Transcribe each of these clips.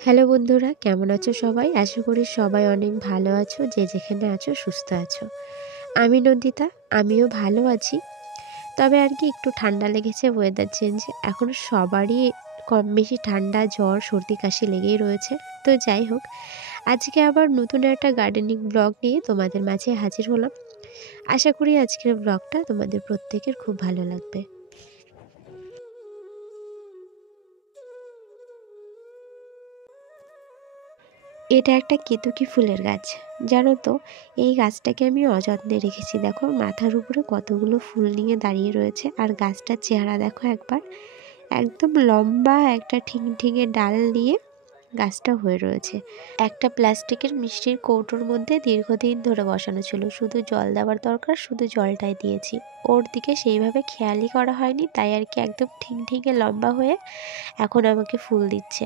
Hello বন্ধুরা, কেমন আছো সবাই? আশা করি সবাই অনেক ভালো আছো, যে যেখানে আছো সুস্থ আছো। আমি নন্দিতা, আমিও ভালো আছি। তবে আর কি একটু ঠান্ডা লেগেছে, ওয়েদার চেঞ্জ এখন সবারই কম বেশি ঠান্ডা, জ্বর, সর্দি, কাশি লেগেই রয়েছে। তো যাই হোক, আজকে আবার নতুন একটা গার্ডেনিং ব্লগ নিয়ে তোমাদের মাঝে হাজির হলাম। আশা করি আজকের ব্লগটা তোমাদের প্রত্যেকের খুব ভালো লাগবে। এটা একটা কেতকী ফুলের গাছ, জানো তো? এই গাছটাকে আমি অযত্নে রেখেছি। দেখো মাথার উপরে কতগুলো ফুল নিয়ে দাঁড়িয়ে রয়েছে, আর গাছটার চেহারা দেখো একবার। একদম লম্বা একটা ঠিঙে ডাল নিয়ে গাছটা হয়ে রয়েছে। একটা প্লাস্টিকের মিষ্টির কৌটোর মধ্যে দীর্ঘদিন ধরে বসানো ছিল, শুধু জল দেওয়ার দরকার, শুধু জলটাই দিয়েছি। ওর দিকে সেইভাবে খেয়ালই করা হয়নি, তাই আর কি একদম ঠিঙে লম্বা হয়ে এখন আমাকে ফুল দিচ্ছে।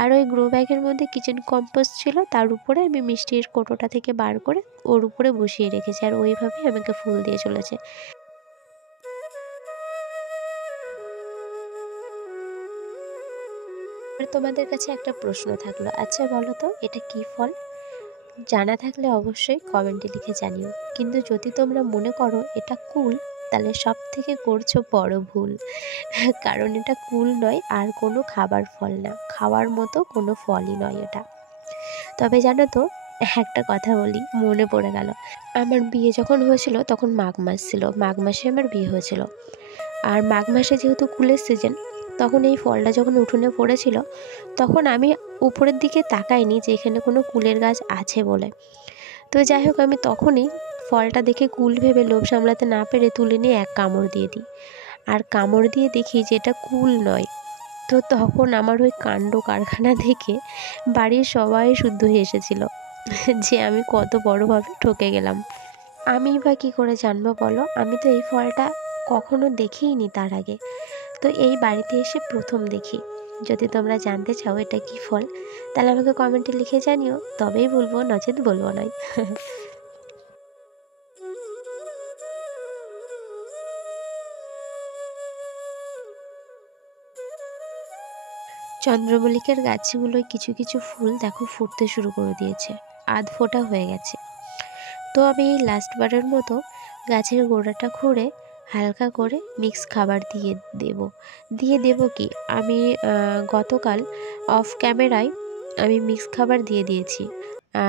আর ওই গ্রো ব্যাগের মধ্যে কিচেন কম্পোস্ট ছিল, তার উপরে আমি মিষ্টির কৌটোটা থেকে বার করে ওর উপরে বসিয়ে রেখেছি, আর ওইভাবেই আমাকে ফুল দিয়ে চলেছে। আর তোমাদের কাছে একটা প্রশ্ন থাকলো, আচ্ছা বলো তো এটা কি ফল? জানা থাকলে অবশ্যই কমেন্টে লিখে জানিও। কিন্তু যদি তোমরা মনে করো এটা কুল, তাহলে সব থেকে করছো বড় ভুল। কারণ এটা কুল নয়, আর কোনো খাবার ফল না, খাওয়ার মতো কোনো ফলই নয় এটা। তবে জানো তো, একটা কথা বলি, মনে পড়ে গেল। আমার বিয়ে যখন হয়েছিল তখন মাঘ মাস ছিল, মাঘ মাসে আমার বিয়ে হয়েছিল। আর মাঘ মাসে যেহেতু কুলের সিজন, তখন এই ফলটা যখন উঠোনে পড়েছিল, তখন আমি উপরের দিকে তাকাইনি যে এখানে কোনো কুলের গাছ আছে বলে। তো যাই হোক, আমি তখনই ফলটা দেখে কুল ভেবে লোভ সামলাতে না পেরে তুলে নিয়ে এক কামড় দিয়ে দিই। আর কামড় দিয়ে দেখি যে এটা কুল নয়। তো তখন আমার ওই কাণ্ড কারখানা দেখে বাড়ির সবাই শুদ্ধ হেসেছিল যে আমি কত বড়োভাবে ঠকে গেলাম। আমি বা কী করে জানবো বলো? আমি তো এই ফলটা কখনো দেখিইনি তার আগে। তো এই বাড়িতে এসে প্রথম দেখি। যদি তোমরা জানতে চাও এটা কি ফল, তাহলে আমাকে কমেন্টে লিখে জানিও, তবেই বলবো, নচেত বলবো নয়। চন্দ্রমল্লিকার গাছগুলোয় কিছু কিছু ফুল দেখো ফুটতে শুরু করে দিয়েছে, আধ ফোটা হয়ে গেছে। তো আমি এই লাস্টবারের মতো গাছের গোড়াটা খুঁড়ে হালকা করে মিক্স খাবার দিয়ে দেব কি, আমি গতকাল অফ ক্যামেরায় আমি মিক্স খাবার দিয়ে দিয়েছি।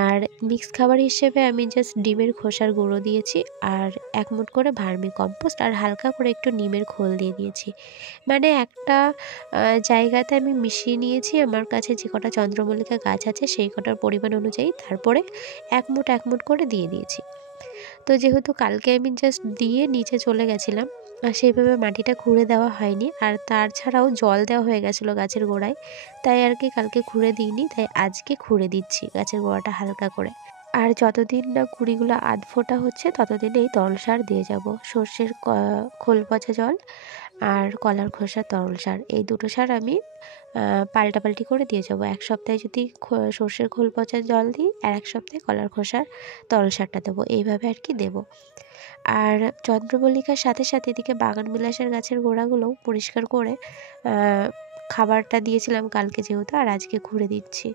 আর মিক্স খাবার হিসেবে আমি জাস্ট ডিমের খোসার গুঁড়ো দিয়েছি, আর 1 মুঠ করে ভার্মি কম্পোস্ট, আর হালকা করে একটু নিমের খোল দিয়ে দিয়েছি। মানে একটা জায়গাতে আমি মিশিয়ে নিয়েছি আমার কাছে যে কটা চন্দ্রমল্লিকা গাছ আছে সেই কটার পরিমাণ অনুযায়ী, তারপরে 1 মুঠ করে দিয়ে দিয়েছি। তো যেহেতু কালকে আমি জাস্ট দিয়ে নিচে চলে গেছিলাম, আর সেইভাবে মাটিটা খুঁড়ে দেওয়া হয়নি, আর তার ছাড়াও জল দেওয়া হয়ে গেছিলো গাছের গোড়ায়, তাই আর কি কালকে খুঁড়ে দিইনি, তাই আজকে খুঁড়ে দিচ্ছি গাছের গোড়াটা হালকা করে। আর যতদিন না কুড়িগুলো আধ ফোটা হচ্ছে ততদিন এই তরল সার দিয়ে যাব, সর্ষের খোল পচা জল আর কলার খোসার তরল সার, এই দুটো সার আমি পাল্টাপাল্টি করে দিয়ে যাবো। 1 সপ্তাহে যদি সর্ষের খোল পচা জল দিই, আর 1 সপ্তাহে কলার খোসার তরল সারটা দেবো, এইভাবে আর কি দেবো। আর চন্দ্রমল্লিকার সাথে সাথে এদিকে বাগান বিলাসের গাছের গোড়াগুলোও পরিষ্কার করে খাবারটা দিয়েছিলাম কালকে যেহেতু, আর আজকে ঘুরে দিচ্ছি।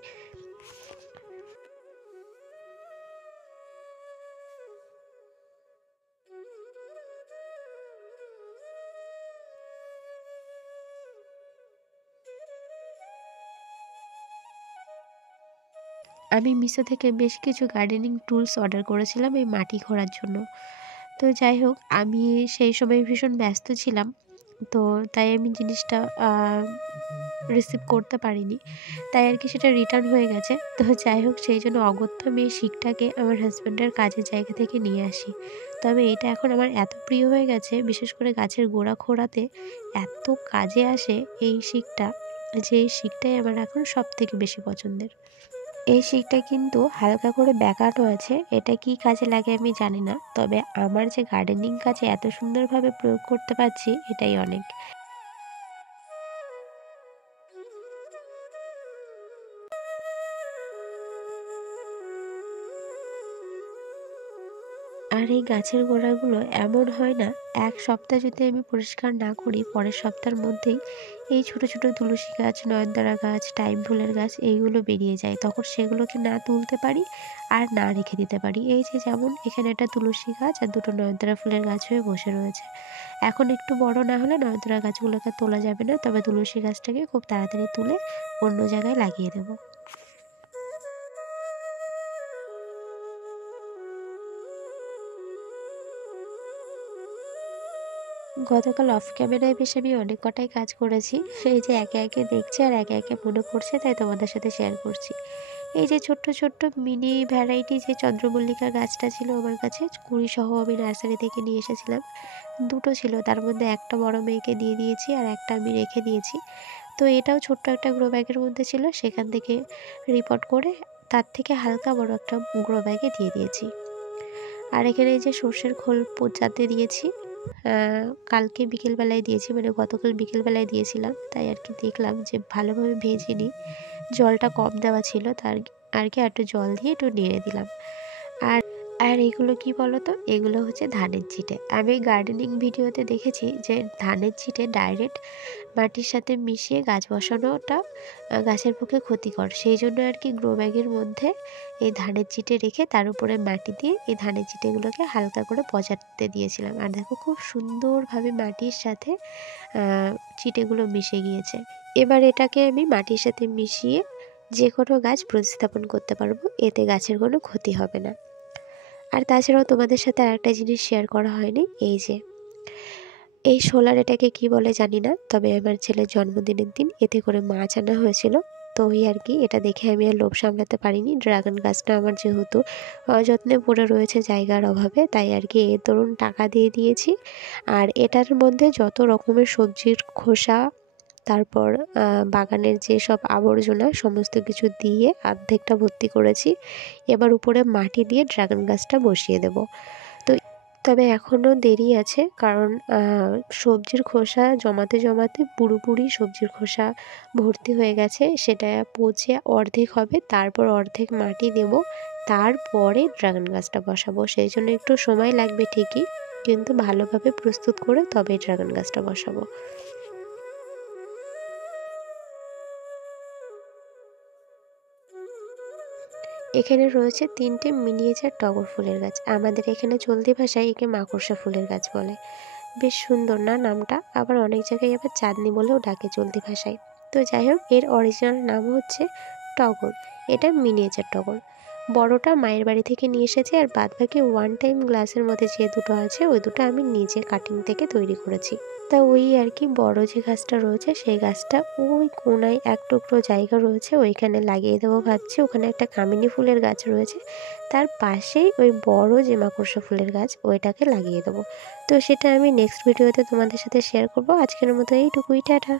আমি মিশো থেকে বেশ কিছু গার্ডেনিং টুলস অর্ডার করেছিলাম এই মাটি খোঁড়ার জন্য। তো যাই হোক, আমি সেই সময় ভীষণ ব্যস্ত ছিলাম, তো তাই আমি জিনিসটা রিসিভ করতে পারিনি, তাই আর কি সেটা রিটার্ন হয়ে গেছে। তো যাই হোক, সেই জন্য অগত্যা আমি এই শিকটাকে আমার হাজব্যান্ডের কাজের জায়গা থেকে নিয়ে আসি। তবে এটা এখন আমার এত প্রিয় হয়ে গেছে, বিশেষ করে গাছের গোড়া খোঁড়াতে এত কাজে আসে এই শিকটা, যে এই শিকটাই আমার এখন সব থেকে বেশি পছন্দের। এই শিকটা কিন্তু হালকা করে বেঁকানো আছে, এটা কি কাজে লাগে আমি জানি না, তবে আমার যে গার্ডেনিং কাজে এত সুন্দরভাবে প্রয়োগ করতে পারছি এটাই অনেক। আর এই গাছের গোড়াগুলো এমন হয় না এক সপ্তাহ যদি আমি পরিষ্কার না করি, পরের সপ্তাহের মধ্যেই এই ছোট ছোট তুলসী গাছ, নয়নতারা গাছ, টাইম ফুলের গাছ এইগুলো বেরিয়ে যায়। তখন সেগুলোকে না তুলতে পারি আর না রেখে দিতে পারি। এই যে যেমন এখানে একটা তুলসী গাছ আর দুটো নয়নতারা ফুলের গাছ হয়ে বসে রয়েছে। এখন একটু বড় না হলে নয়নতারা গাছগুলোকে তোলা যাবে না, তবে তুলসী গাছটাকে খুব তাড়াতাড়ি তুলে অন্য জায়গায় লাগিয়ে দেবো। গতকাল অফ ক্যামেরায় বেশ আমি অনেক কটাই কাজ করেছি। এই যে একে একে দেখছি আর একে একে মনে পড়ছে, তাই তোমাদের সাথে শেয়ার করছি। এই যে ছোট্ট ছোট্ট মিনি ভ্যারাইটি যে চন্দ্রমল্লিকা গাছটা ছিল আমার কাছে, কুড়ি সহ আমি নার্সারি থেকে নিয়ে এসেছিলাম। দুটো ছিল, তার মধ্যে একটা বড় মেয়েকে দিয়ে দিয়েছি আর একটা আমি রেখে দিয়েছি। তো এটাও ছোট্ট একটা গ্রো ব্যাগের মধ্যে ছিল, সেখান থেকে রিপোর্ট করে তার থেকে হালকা বড় একটা গ্রো ব্যাগে দিয়ে দিয়েছি। আর এখানে এই যে সর্ষের খোল পচাতে দিয়েছি, কালকে বিকেলবেলায় দিয়েছি, মানে গতকাল বিকেলবেলায় দিয়েছিলাম, তাই আর কি দেখলাম যে ভালোভাবে ভেজে নিই, জলটা কম দেওয়া ছিল, তার আর কি একটু জল দিয়ে একটু নেড়ে দিলাম। আর আর এগুলো কি বলো তো, এগুলো হচ্ছে ধানের চিটে। আমি গার্ডেনিং ভিডিওতে দেখেছি যে ধানের চিটে ডাইরেক্ট মাটির সাথে মিশিয়ে গাছ বসানোটা গাছের পক্ষে ক্ষতিকর, সেই জন্য আর কি গ্রো ব্যাগের মধ্যে এই ধানের চিটে রেখে তার উপরে মাটি দিয়ে এই ধানের চিটেগুলোকে হালকা করে পচাতে দিয়েছিলাম। আর দেখো খুব সুন্দরভাবে মাটির সাথে চিটেগুলো মিশে গিয়েছে। এবার এটাকে আমি মাটির সাথে মিশিয়ে যে কোনো গাছ প্রতিস্থাপন করতে পারবো, এতে গাছের কোনো ক্ষতি হবে না। আর তাছাড়াও তোমাদের সাথে আরেকটা জিনিস শেয়ার করা হয়নি, এই যে এই সোলার, এটাকে কি বলে জানি না, তবে আমার ছেলের জন্মদিনের দিন এতে করে মাছ আনা হয়েছিল। তো ওই আর কি, এটা দেখে আমি আর লোভ সামলাতে পারিনি। ড্রাগন গাছটা আমার যেহেতু অযত্নে পড়ে রয়েছে জায়গার অভাবে, তাই আর কি এর দরুন টাকা দিয়ে দিয়েছি। আর এটার মধ্যে যত রকমের সবজির খোসা, তারপর বাগানের যে সব আবর্জনা সমস্ত কিছু দিয়ে অর্ধেকটা ভর্তি করেছি। এবার উপরে মাটি দিয়ে ড্রাগন গাছটা বসিয়ে দেব। তো তবে এখনও দেরি আছে, কারণ সবজির খোসা জমাতে জমাতে পুরোপুরি সবজির খোসা ভর্তি হয়ে গেছে। সেটা পচে অর্ধেক হবে, তারপর অর্ধেক মাটি দেব, তারপরে ড্রাগন গাছটা বসাবো। সেই জন্য একটু সময় লাগবে ঠিকই, কিন্তু ভালোভাবে প্রস্তুত করে তবে ড্রাগন গাছটা বসাবো। এখানে রয়েছে 3টে মিনিয়েচার টগর ফুলের গাছ। আমাদের এখানে চলতি ভাষায় একে মাকড়সা ফুলের গাছ বলে। বেশ সুন্দর না নামটা? আবার অনেক জায়গায় আবার চাঁদনি বলেও ডাকে চলতি ভাষায়। তো যাই হোক, এর অরিজিনাল নাম হচ্ছে টগর। এটা মিনিয়েচার টগর। বড়টা মায়ের বাড়ি থেকে নিয়ে এসেছি, আর বাদবাকি ওয়ান টাইম গ্লাসের মধ্যে যে দুটো আছে ওই দুটো আমি নিজে কাটিং থেকে তৈরি করেছি। তা ওই আর কি বড় যে গাছটা রয়েছে সেই গাছটা ওই কোনায় এক টুকরো জায়গা রয়েছে, ওইখানে লাগিয়ে দেবো ভাবছি। ওখানে একটা কামিনী ফুলের গাছ রয়েছে, তার পাশেই ওই বড় যে মাকড়সা ফুলের গাছ ওইটাকে লাগিয়ে দেবো। তো সেটা আমি নেক্সট ভিডিওতে তোমাদের সাথে শেয়ার করবো। আজকের মতো এইটুকুই, টাটা।